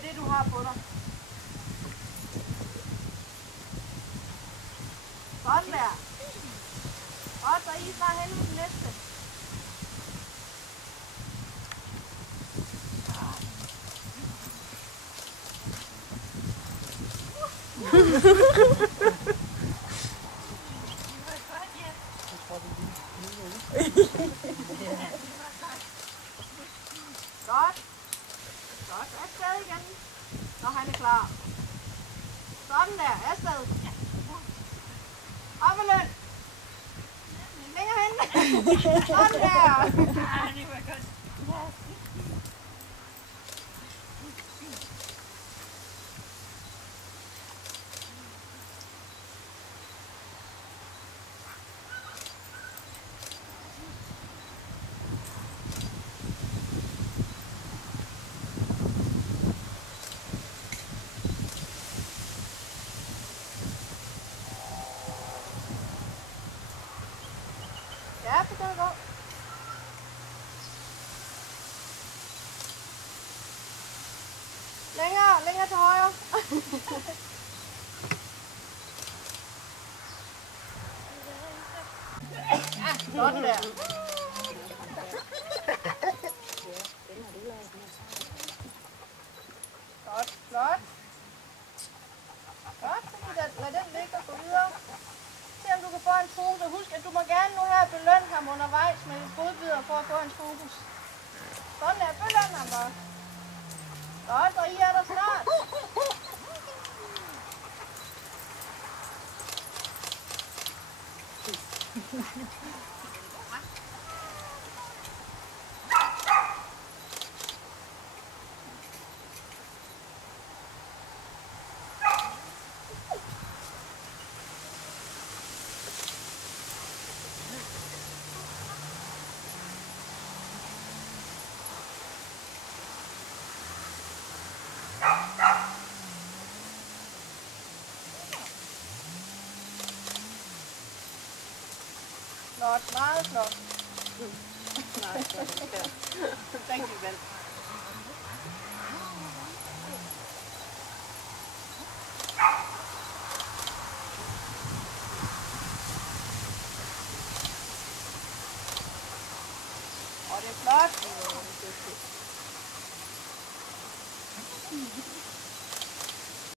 med det, du har på dig. Sådan der. Og så er I snart hen med den næste. Godt. Godt. Afsted igen, når han er klar. Sådan der. Afsted. Op med løn. Længere hen. Sådan der. Det var godt. Ja, begynd at gå. Længere til højre. Ja, sådan der. Godt, flot. Godt, så kan du lade den ligge og gå videre. Se om du kan få hans fokus, og husk at du må gerne nu her belønne ham undervejs med lidt godbidder for at få hans fokus. Sådan der, beløn ham bare. Godt, og I er der snart. Flot, meget flot. Thank you, Ben. Og det er flot.